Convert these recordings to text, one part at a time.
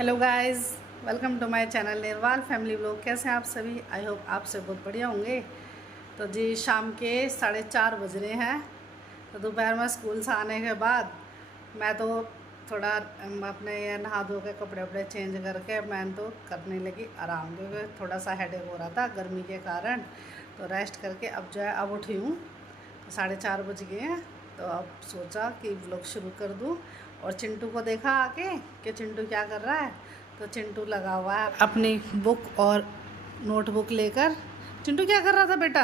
Hello guys, welcome to my channel Nirwal family vlog. कैसे हैं आप सभी? आई होप आप सब बहुत बढ़िया होंगे। तो जी शाम के 4:30 बज रहे हैं। तो दोपहर में स्कूल से आने के बाद मैं तो थोड़ा अपने नहा धो के कपड़े वपड़े चेंज करके मैं तो करने लगी आराम, क्योंकि थोड़ा सा हेडेक हो रहा था गर्मी के कारण। तो रेस्ट करके अब जो है अब उठी हूँ। तो 4:30 बज गए हैं। तो अब सोचा कि व्लॉग शुरू कर दूँ। और चिंटू को देखा आके कि चिंटू क्या कर रहा है। तो चिंटू लगा हुआ है अपनी बुक और नोटबुक लेकर। चिंटू क्या कर रहा था बेटा?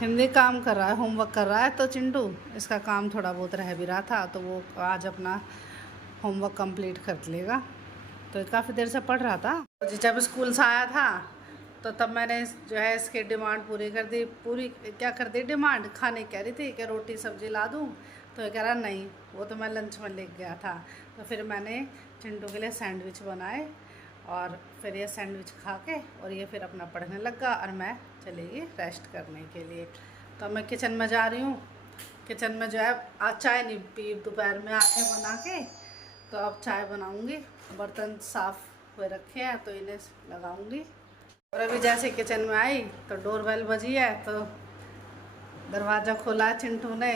हिंदी काम कर रहा है, होमवर्क कर रहा है। तो चिंटू इसका काम थोड़ा बहुत रह भी रहा था, तो वो आज अपना होमवर्क कंप्लीट कर लेगा। तो काफ़ी देर से पढ़ रहा था। जब स्कूल से आया था तो तब मैंने जो है इसकी डिमांड पूरी कर दी। पूरी क्या कर दी डिमांड? खाने कह रही थी कि रोटी सब्जी ला दूँ। तो ये कह रहा नहीं, वो तो मैं लंच में ले गया था। तो फिर मैंने चिंटू के लिए सैंडविच बनाए और फिर ये सैंडविच खा के और ये फिर अपना पढ़ने लगा और मैं चलेगी रेस्ट करने के लिए। तो मैं किचन में जा रही हूँ। किचन में जो है आज चाय नहीं पी दोपहर में आके बना के, तो अब चाय बनाऊँगी। बर्तन साफ़ हुए रखे हैं तो इन्हें लगाऊँगी। और अभी जैसे किचन में आई तो डोरबेल बजी है, तो दरवाज़ा खोला चिंटू ने।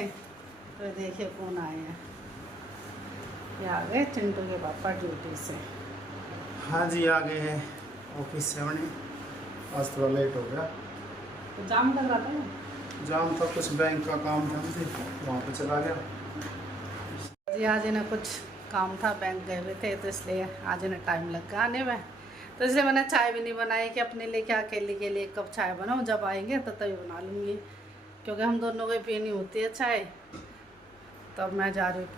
तो देखिए कौन आए हैं। ये आ गए चिंटू के पापा ड्यूटी से। हाँ जी, आ गए हैं ऑफिस से। बने आज थोड़ा लेट हो गया। तो जाम लग रहा था ना? जाम था, कुछ बैंक का काम था मुझे, वहाँ पे चला गया जी। आज इन्हें कुछ काम था, बैंक गए हुए थे, तो इसलिए आज इन्हें टाइम लग गया आने में। तो इसलिए मैंने चाय भी नहीं बनाई कि अपने लिए क्या अकेले के लिए एक कप चाय बनाऊँ। जब आएंगे तो तभी बना लूँगी, क्योंकि हम दोनों को पीनी होती है चाय। तो अब मैं जा रही हूँ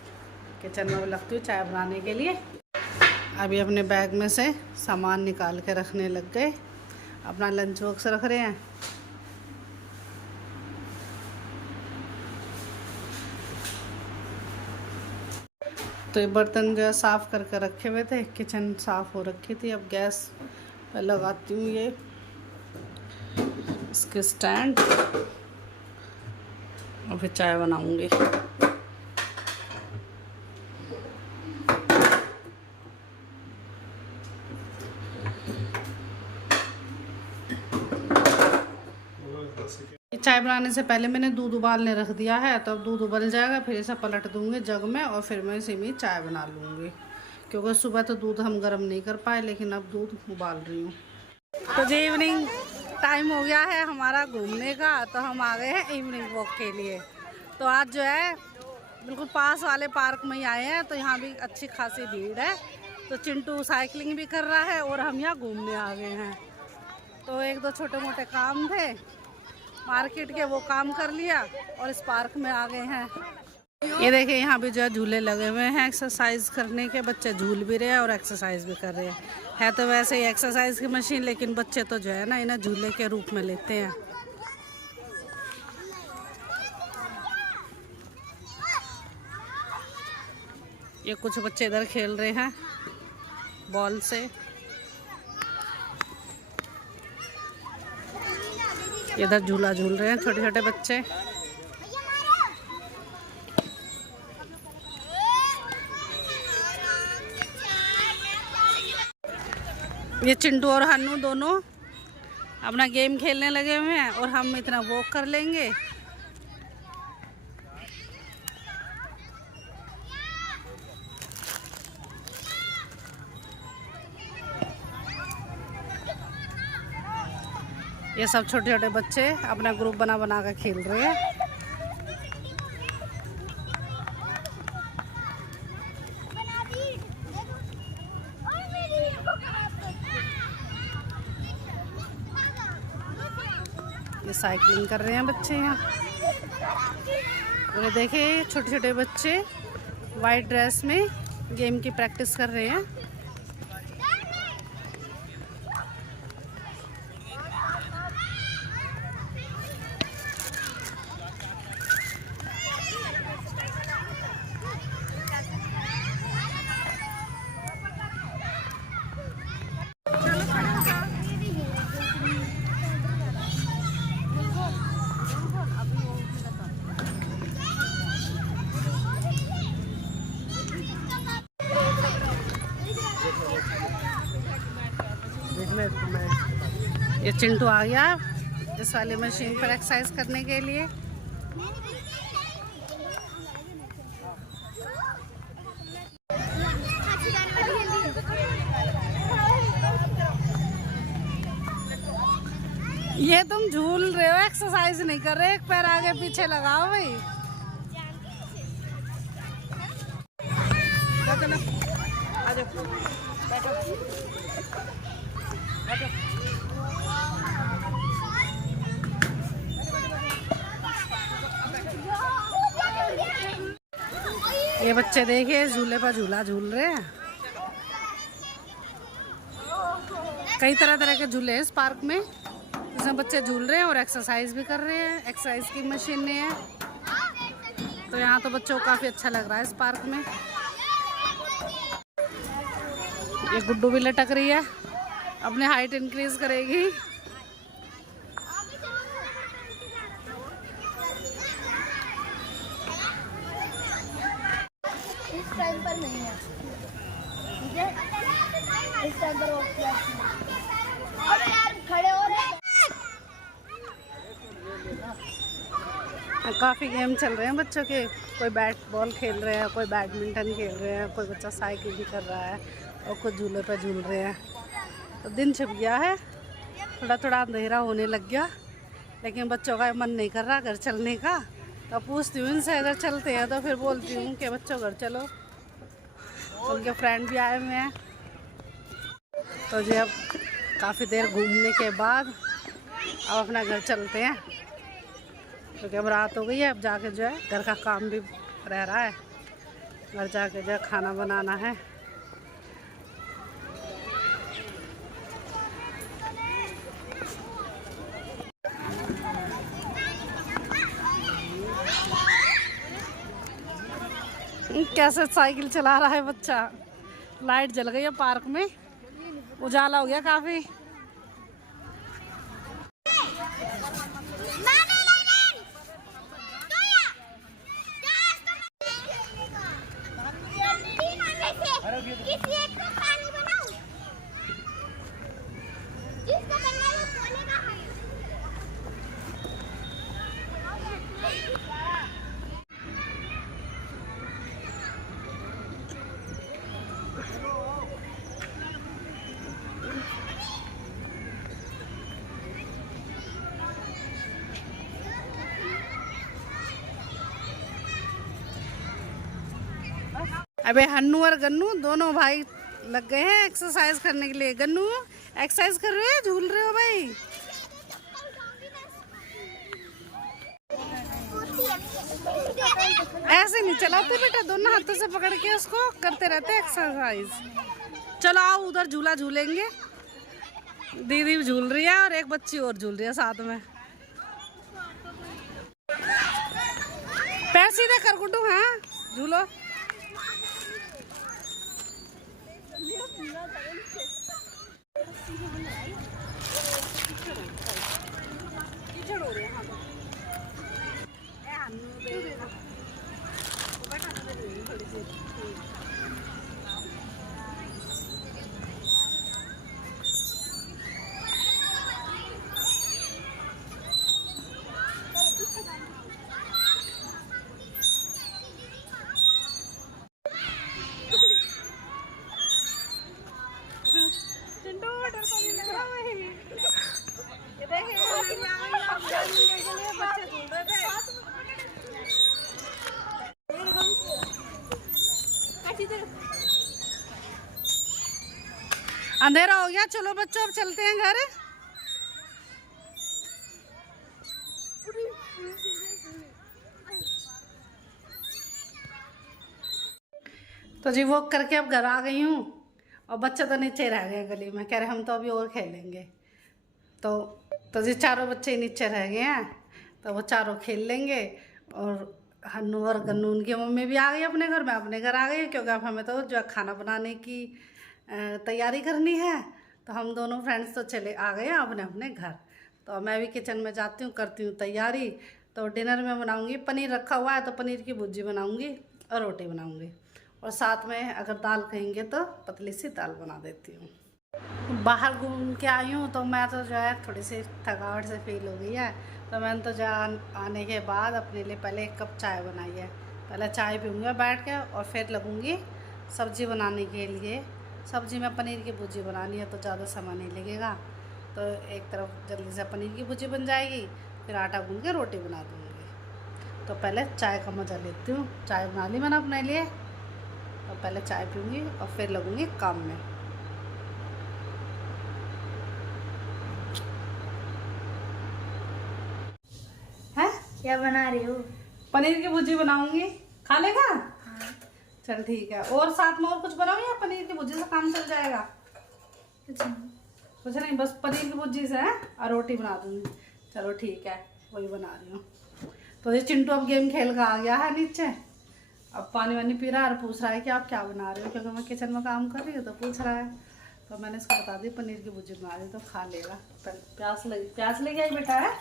किचन में, लगती हूँ चाय बनाने के लिए। अभी अपने बैग में से सामान निकाल के रखने लग गए। अपना लंच बॉक्स रख रहे हैं। तो ये बर्तन जो है साफ़ करके रखे हुए थे, किचन साफ़ हो रखी थी। अब गैस पे लगाती हूँ ये इसके स्टैंड और फिर चाय बनाऊँगी। चाय बनाने से पहले मैंने दूध उबालने रख दिया है। तो अब दूध उबल जाएगा, फिर इसे पलट दूँगी जग में और फिर मैं इसी में चाय बना लूँगी, क्योंकि सुबह तो दूध हम गर्म नहीं कर पाए, लेकिन अब दूध उबाल रही हूँ। तो जी इवनिंग टाइम हो गया है हमारा घूमने का। तो हम आ गए हैं इवनिंग वॉक के लिए। तो आज जो है बिल्कुल पास वाले पार्क में ही आए हैं। तो यहाँ भी अच्छी खासी भीड़ है। तो चिंटू साइकिलिंग भी कर रहा है और हम यहाँ घूमने आ गए हैं। तो एक दो छोटे मोटे काम थे मार्केट के, वो काम कर लिया और इस पार्क में आ गए हैं। ये देखिए यहाँ भी जो है झूले लगे हुए हैं एक्सरसाइज करने के। बच्चे झूल भी रहे हैं और एक्सरसाइज भी कर रहे हैं। है तो वैसे ही एक्सरसाइज की मशीन, लेकिन बच्चे तो जो है ना इन्हें झूले के रूप में लेते हैं। ये कुछ बच्चे इधर खेल रहे हैं बॉल से। इधर झूला झूल रहे हैं छोटे छोटे बच्चे। ये चिंटू और हन्नू दोनों अपना गेम खेलने लगे हुए हैं और हम इतना वॉक कर लेंगे। ये सब छोटे छोटे बच्चे अपना ग्रुप बना बना कर खेल रहे हैं। ये साइकिलिंग कर रहे हैं बच्चे यहाँ। और देखिए छोटे छोटे बच्चे वाइट ड्रेस में गेम की प्रैक्टिस कर रहे हैं। ये चिंटू आ गया इस वाली मशीन पर एक्सरसाइज करने के लिए। ये तुम झूल रहे हो, एक्सरसाइज नहीं कर रहे, एक पैर आगे पीछे लगाओ भाई। ये बच्चे देखिए झूले पर झूला झूल रहे हैं। कई तरह तरह के झूले हैं इस पार्क में, जिसमें बच्चे झूल रहे हैं और एक्सरसाइज भी कर रहे हैं। एक्सरसाइज की मशीनें हैं, तो यहाँ तो बच्चों को काफ़ी अच्छा लग रहा है इस पार्क में। ये गुड्डू भी लटक रही है, अपने हाइट इंक्रीज करेगी। इस टाइम पर नहीं है, ठीक है? इस टाइम पर अरे यार खड़े हो रहे। काफ़ी गेम चल रहे हैं बच्चों के, कोई बैट बॉल खेल रहे हैं, कोई बैडमिंटन खेल रहे हैं, कोई बच्चा साइकिल भी कर रहा है और कुछ झूले पर झूल रहे हैं। तो दिन छिप गया है, थोड़ा थोड़ा अंधेरा होने लग गया, लेकिन बच्चों का मन नहीं कर रहा घर चलने का। तो पूछती हूँ इनसे, अगर चलते हैं तो फिर बोलती हूँ कि बच्चों घर चलो। तो उनके फ्रेंड भी आए हुए हैं। तो जी अब काफ़ी देर घूमने के बाद अब अपना घर चलते हैं, क्योंकि अब रात हो गई है। अब जाके जो है घर का काम भी रह रहा है, घर जाके जो है खाना बनाना है। कैसे साइकिल चला रहा है बच्चा। लाइट जल गई है पार्क में, उजाला हो गया काफी। अबे हन्नू और गन्नू दोनों भाई लग गए हैं एक्सरसाइज करने के लिए। गन्नू एक्सरसाइज कर रहे हो, झूल रहे हो भाई? ऐसे नहीं चलाते बेटा, दोनों हाथों से पकड़ के उसको करते रहते एक्सरसाइज। चलो आओ उधर झूला झूलेंगे। दीदी भी झूल रही है और एक बच्ची और झूल रही है साथ में। पैर सीधे कर गुड्डू, हाँ झूलो। अंधेरा हो गया, चलो बच्चों अब चलते हैं घर। तो जी वॉक करके अब घर आ गई हूँ और बच्चे तो नीचे रह गए गली में, कह रहे हम तो अभी और खेलेंगे। तो जी चारों बच्चे नीचे रह गए हैं, तो वो चारों खेल लेंगे। और हन्नू और गन्नू उनकी मम्मी भी आ गई अपने घर, मैं अपने घर आ गई, क्योंकि अब हमें तो जो खाना बनाने की तैयारी करनी है। तो हम दोनों फ्रेंड्स तो चले आ गए हैं अपने अपने घर। तो मैं भी किचन में जाती हूँ, करती हूँ तैयारी। तो डिनर में बनाऊँगी, पनीर रखा हुआ है तो पनीर की भुर्जी बनाऊँगी और रोटी बनाऊँगी, और साथ में अगर दाल कहेंगे तो पतली सी दाल बना देती हूँ। बाहर घूम के आई हूँ तो मैं तो जो है थोड़ी सी थकावट से फील हो गई है। तो मैंने तो जो आने के बाद अपने लिए पहले 1 कप चाय बनाई है। पहले चाय पीऊँगी बैठ के और फिर लगूँगी सब्ज़ी बनाने के लिए। सब्ज़ी में पनीर की भुर्जी बनानी है तो ज़्यादा समय नहीं लगेगा। तो एक तरफ जल्दी से पनीर की भुर्जी बन जाएगी, फिर आटा गूँध के रोटी बना दूँगी। तो पहले चाय का मज़ा लेती हूँ। चाय बना ली मैंने अपने लिए, तो पहले चाय पीऊँगी और फिर लगूँगी काम में। है क्या बना रही हो? पनीर की भुर्जी बनाऊँगी, खा लेगा? हाँ। चल ठीक है। और साथ में और कुछ बनाऊँ या पनीर की भुर्जी से काम चल जाएगा? कुछ नहीं, बस पनीर की भुर्जी से है और रोटी बना दूँगी। चलो ठीक है, वही बना रही हूँ। तो ये चिंटू अब गेम खेल कर आ गया है नीचे, अब पानी वानी पी रहा है और पूछ रहा है कि आप क्या बना रहे हो, क्योंकि मैं किचन में काम कर रही हूँ तो पूछ रहा है। तो मैंने इसको बता दी पनीर की भुर्जी बना रही, तो खा लेगा। प्यास लगी आई बेटा है,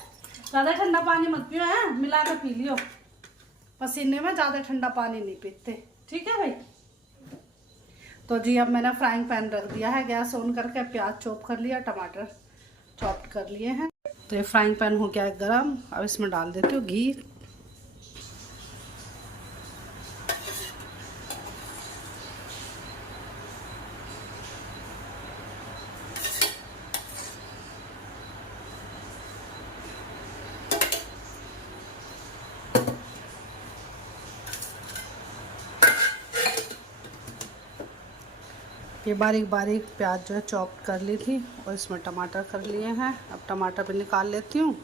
ज़्यादा ठंडा पानी मत पियो है, मिला कर पी लियो। पसीने में ज़्यादा ठंडा पानी नहीं पीते, ठीक है भाई। तो जी अब मैंने फ्राइंग पैन रख दिया है गैस ऑन करके, प्याज चॉप कर लिया, टमाटर चॉप कर लिए हैं। तो ये फ्राइंग पैन हो गया है गरम, अब इसमें डाल देती हूँ घी। ये बारीक बारीक प्याज जो है चॉप कर ली थी और इसमें टमाटर कर लिए हैं। अब टमाटर भी निकाल लेती हूँ।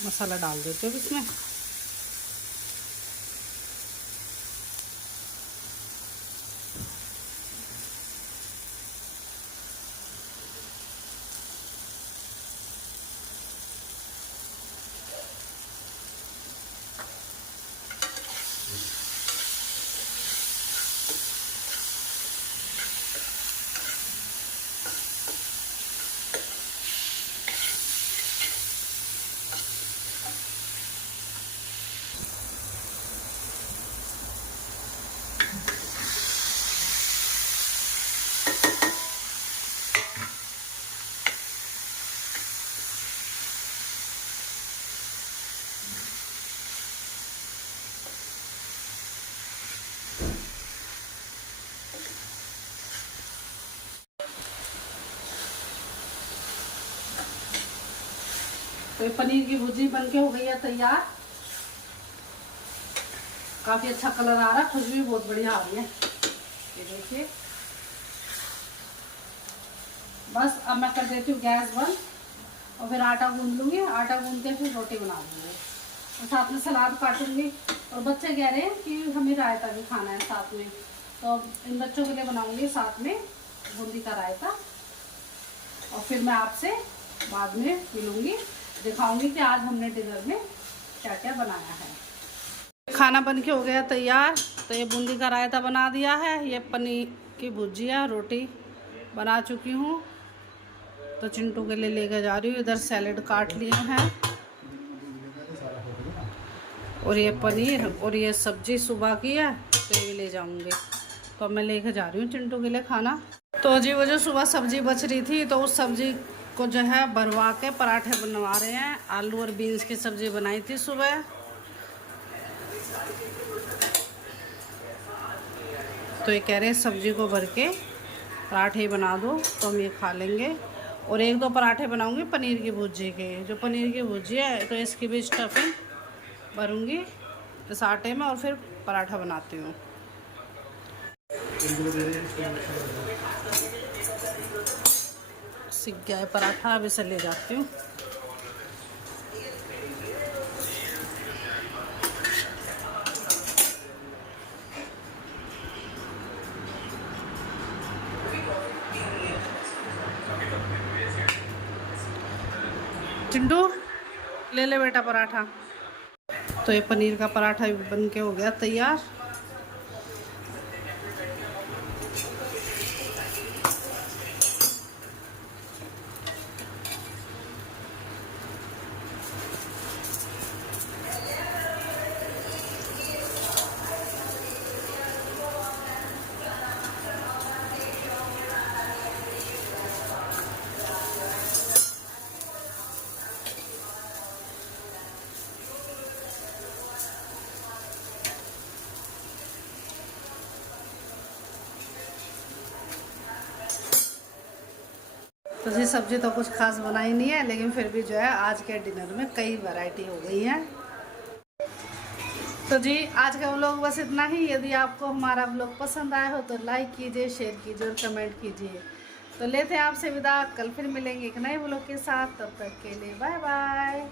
मसाला डाल देते हो इसमें। तो ये पनीर की भुर्जी बनके हो गई है तैयार। काफी अच्छा कलर आ रहा है, खुशबू भी बहुत बढ़िया आ रही है। ये देखिए, बस अब मैं कर देती हूँ गैस बंद और फिर आटा गूंद लूँगी। आटा गूंद के फिर रोटी बना दूँगी और साथ में सलाद काटूँगी। और बच्चे कह रहे हैं कि हमें रायता भी खाना है साथ में, तो इन बच्चों के लिए बनाऊँगी साथ में बूंदी का रायता। और फिर मैं आपसे बाद में मिलूँगी, दिखाऊंगी कि आज हमने डिनर में क्या क्या बनाया है। खाना बन के हो गया तैयार। तो ये बूंदी का रायता बना दिया है, ये पनीर की भुजिया, रोटी बना चुकी हूँ। तो चिंटू के लिए लेकर जा रही हूँ। इधर सैलेड काट लिए हैं और ये पनीर और ये सब्जी सुबह की है, तो ये ले जाऊँगी। तो मैं लेकर जा रही हूँ चिंटू के लिए खाना। तो जी वो जो सुबह सब्जी बच रही थी, तो उस सब्जी को जो है भरवा के पराठे बनवा रहे हैं। आलू और बीन्स की सब्जी बनाई थी सुबह। तो ये कह रहे हैं सब्जी को भर के पराठे बना दो तो हम ये खा लेंगे। और 1-2 पराठे बनाऊंगी पनीर की भुर्जी के। जो पनीर की भुर्जी है तो इसकी भी स्टफिंग भरूंगी इस आटे में और फिर पराठा बनाती हूँ। सीख गया है पराठा, अब इसे ले जाती हूँ। चिंटू ले ले बेटा पराठा। तो ये पनीर का पराठा भी बन के हो गया तैयार। तो जी सब्जी तो कुछ खास बनाई नहीं है, लेकिन फिर भी जो है आज के डिनर में कई वैरायटी हो गई है। तो जी आज का व्लॉग बस इतना ही। यदि आपको हमारा व्लॉग पसंद आया हो तो लाइक कीजिए, शेयर कीजिए और कमेंट कीजिए। तो लेते हैं आपसे विदा, कल फिर मिलेंगे एक नए व्लॉग के साथ। तब तक के लिए बाय बाय।